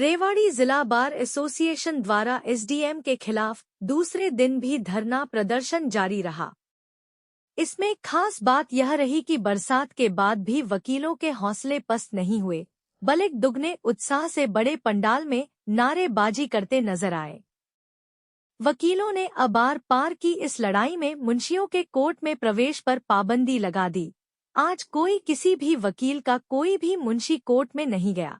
रेवाड़ी जिला bar association द्वारा SDM के खिलाफ दूसरे दिन भी धरना प्रदर्शन जारी रहा। इसमें खास बात यह रही कि बरसात के बाद भी वकीलों के हौसले पस्त नहीं हुए, बल्कि दुगने उत्साह से बड़े पंडाल में नारेबाजी करते नजर आए। वकीलों ने अबार पार की इस लड़ाई में मुंशियों के कोर्ट में प्रवेश पर पाबंदी लगा दी। आज कोई किसी भी वकील का कोई भी मुंशी कोर्ट में नहीं गया।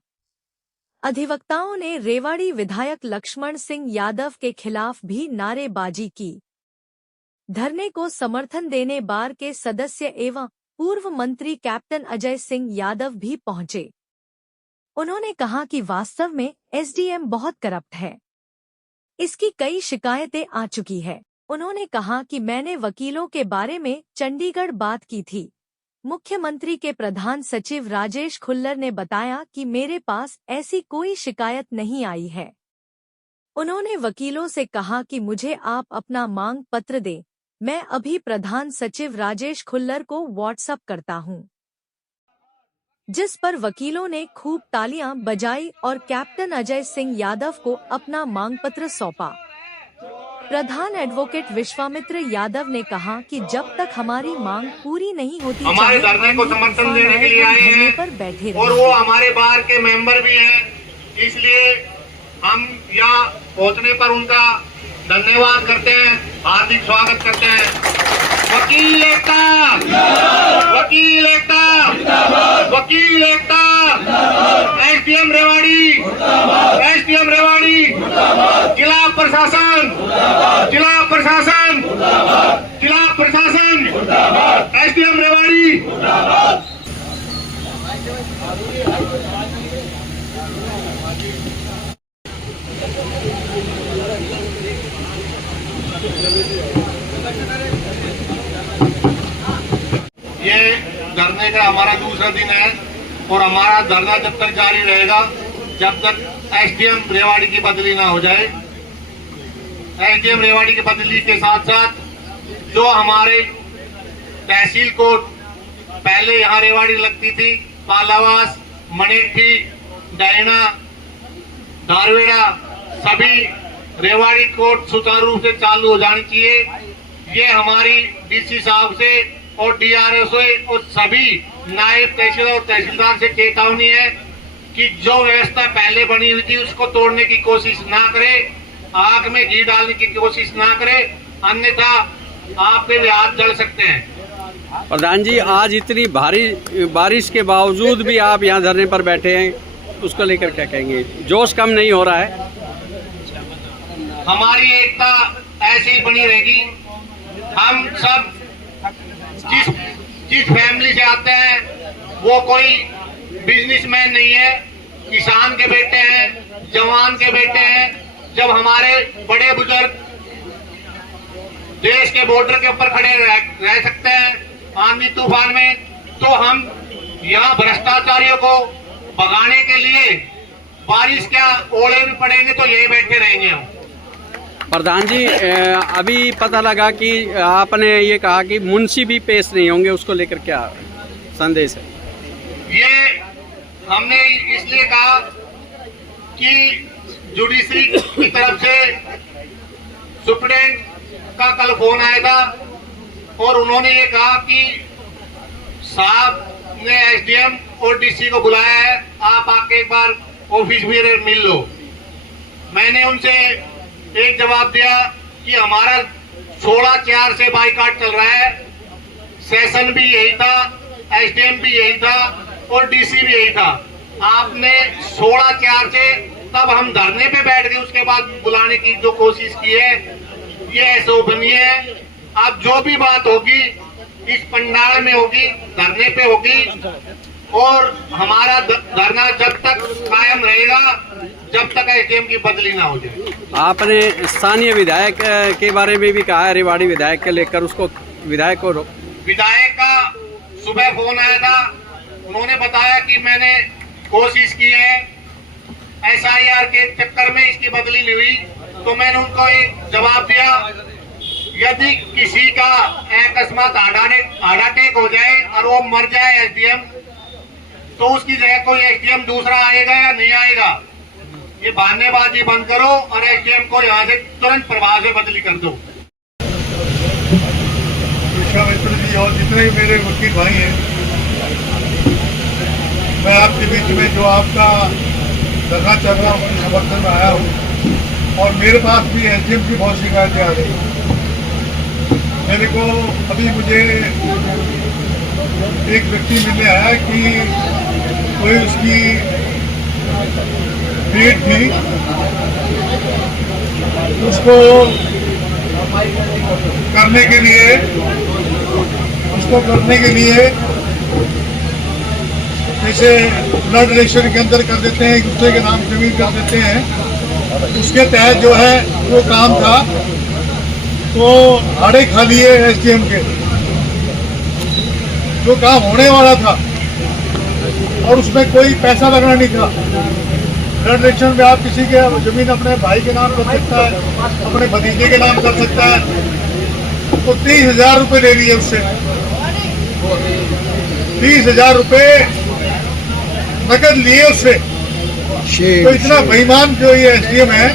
अधिवक्ताओं ने रेवाड़ी विधायक लक्ष्मण सिंह यादव के खिलाफ भी नारेबाजी की। धरने को समर्थन देने बार के सदस्य एवं पूर्व मंत्री कैप्टन अजय सिंह यादव भी पहुंचे। उन्होंने कहा कि वास्तव में एसडीएम बहुत करप्ट है, इसकी कई शिकायतें आ चुकी है। उन्होंने कहा कि मैंने वकीलों के बारे में चंडीगढ़ बात की थी। मुख्यमंत्री के प्रधान सचिव राजेश खुल्लर ने बताया कि मेरे पास ऐसी कोई शिकायत नहीं आई है। उन्होंने वकीलों से कहा कि मुझे आप अपना मांग पत्र दें, मैं अभी प्रधान सचिव राजेश खुल्लर को व्हाट्सएप करता हूं। जिस पर वकीलों ने खूब तालियां बजाई और कैप्टन अजय सिंह यादव को अपना मांग पत्र सौंपा। प्रधान एडवोकेट विश्वामित्र यादव ने कहा कि जब तक हमारी मांग पूरी नहीं होती, हमारे धरने को समर्थन देने के लिए आए हैं पर बैठे और वो हमारे बार के मेंबर भी हैं, इसलिए हम यहाँ पहुँचने पर उनका धन्यवाद करते हैं, हार्दिक स्वागत करते हैं। वकील एकता, वकील एकता, वकील एकता, एसडीएम रेवाड़ी, एसडीएम रेवाड़ी, जिला प्रशासन, जिला प्रशासन, जिला प्रशासन, एसडीएम रेवाड़ी। ये धरने का हमारा दूसरा दिन है और हमारा धरना जब तक जारी रहेगा जब तक एसडीएम रेवाड़ी की बदली ना हो जाए। एसडीएम रेवाड़ी की बदली के साथ साथ जो हमारे तहसील कोर्ट पहले यहाँ रेवाड़ी लगती थी, पालावास, मनेठी, डैना, धारवेड़ा, सभी रेवाड़ी कोर्ट सुचारू रूप से चालू हो जानी चाहिए। ये हमारी डीसी साहब से और डीआरओ से और सभी नायब तहसीलदार और तहसीलदार से चेतावनी है कि जो व्यवस्था पहले बनी हुई थी उसको तोड़ने की कोशिश ना करे, आग में घी डालने की कोशिश ना करे, अन्यथा आपके भी हाथ जल सकते हैं। प्रधान जी, आज इतनी भारी बारिश के बावजूद भी आप यहाँ धरने पर बैठे हैं, उसको लेकर क्या कहेंगे? जोश कम नहीं हो रहा है? हमारी एकता ऐसे ही बनी रहेगी। हम सब जिस फैमिली से आते हैं वो कोई बिजनेसमैन नहीं है, किसान के बेटे हैं, जवान के बेटे हैं। जब हमारे बड़े बुजुर्ग देश के बॉर्डर के ऊपर खड़े रह सकते हैं आंधी तूफान में, तो हम यहाँ भ्रष्टाचारियों को भगाने के लिए बारिश क्या ओले भी पड़ेंगे तो यही बैठे रहेंगे हम। प्रधान जी, अभी पता लगा कि आपने ये कहा कि मुंशी भी पेश नहीं होंगे, उसको लेकर क्या संदेश है? ये हमने इसलिए कहा कि जुडिशरी की तरफ से सुप्रीडेंट का कल फोन आया था और उन्होंने ये कहा कि साहब ने एसडीएम और डीसी को बुलाया है, आप आके एक बार ऑफिस में मिल लो। मैंने उनसे एक जवाब दिया कि हमारा 16/4 से बाइकाट चल रहा है, सेशन भी यही था, एसडीएम भी यही था और डीसी भी यही था। आपने 16/4 से तब हम धरने पे बैठ गए, उसके बाद बुलाने की जो कोशिश की है ये अशोभनीय है। अब जो भी बात होगी इस पंडाल में होगी, धरने पे होगी और हमारा धरना जब तक कायम रहेगा जब तक एसडीएम की बदली ना हो जाए। आपने स्थानीय विधायक के बारे में भी कहा है, रेवाड़ी विधायक के लेकर, उसको विधायक का सुबह फोन आया था, उन्होंने बताया कि मैंने कोशिश की है, एसआईआर के चक्कर में इसकी बदली नहीं हुई। तो मैंने उनको एक जवाब दिया, यदि किसी का अकस्मात हार्ट अटैक हो जाए और वो मर जाए एसडीएम, तो उसकी जगह कोई एसडीएम दूसरा आएगा या नहीं आएगा? ये बहानेबाजी बंद करो और एसडीएम को यहाँ से तुरंत प्रभाव से बदली कर दो। मित्र जी और जितने भी मेरे वकील भाई हैं, मैं आपके बीच में जो आपका धरना चल रहा है उसके समर्थन में आया हूँ। और मेरे पास भी एसडीएम की बहुत शिकायतें आ रही। मेरे को अभी मुझे एक व्यक्ति मिलने आया कि कोई उसकी डेट थी, उसको करने के लिए जैसे ब्लड रिलेशन के अंदर कर देते हैं, एक दूसरे के नाम जमीन कर देते हैं, उसके तहत जो है वो काम था, तो हाड़े खा लिए एसडीएम के। जो काम होने वाला था और उसमें कोई पैसा लगना नहीं था। ब्लड रिलेशन में आप किसी के जमीन अपने भाई के नाम कर सकता है, अपने भतीजे के नाम कर सकता है, तो 30,000 रुपये ले लिए उससे। 30,000 रुपये नकद लिए उससे। तो इतना बेईमान जो ये एसडीएम है,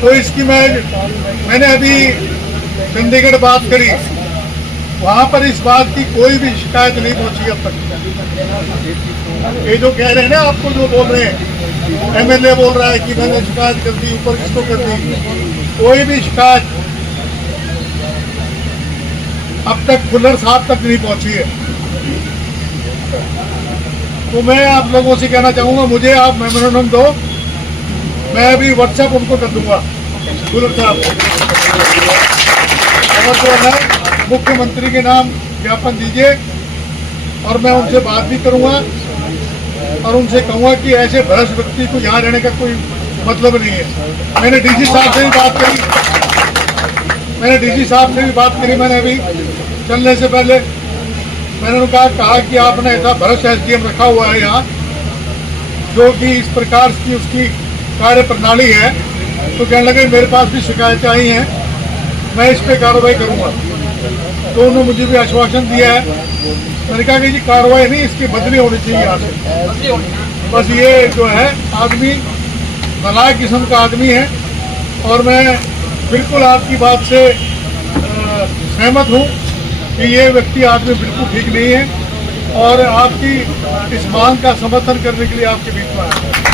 तो इसकी मैंने अभी चंडीगढ़ बात करी, वहां पर इस बात की कोई भी शिकायत नहीं पहुंची अब तक। ये जो कह रहे हैं ना, आपको जो बोल रहे हैं, एमएलए बोल रहा है कि मैंने शिकायत कर दी, ऊपर किसको कर दी, कोई भी शिकायत अब तक खुल्लर साहब तक नहीं पहुंची है। तो मैं आप लोगों से कहना चाहूंगा, मुझे आप मेमोरेंडम दो, मैं अभी व्हाट्सएप उनको कर दूंगा खुल्लर साहब, और जो है मुख्यमंत्री के नाम ज्ञापन दीजिए, और मैं उनसे बात भी करूंगा और उनसे कहूंगा कि ऐसे भ्रष्ट व्यक्ति को यहाँ रहने का कोई मतलब नहीं है। मैंने डीसी साहब से भी बात करी, मैंने अभी चलने से पहले मैंने उनका कहा कि आपने ऐसा भ्रष्ट एसडीएम रखा हुआ है यहाँ, जो कि इस प्रकार की उसकी कार्य प्रणाली है। तो कहने लगे मेरे पास भी शिकायतें आई हैं, मैं इस पर कार्रवाई करूँगा। तो उन्होंने मुझे भी आश्वासन दिया है। मैंने कहा कि जी कार्रवाई नहीं, इसकी बदली होनी चाहिए यहाँ से। बस ये जो है आदमी नालायक किस्म का आदमी है, और मैं बिल्कुल आपकी बात से सहमत हूँ कि ये व्यक्ति आदमी बिल्कुल ठीक नहीं है, और आपकी इस मांग का समर्थन करने के लिए आपके बीच में आया।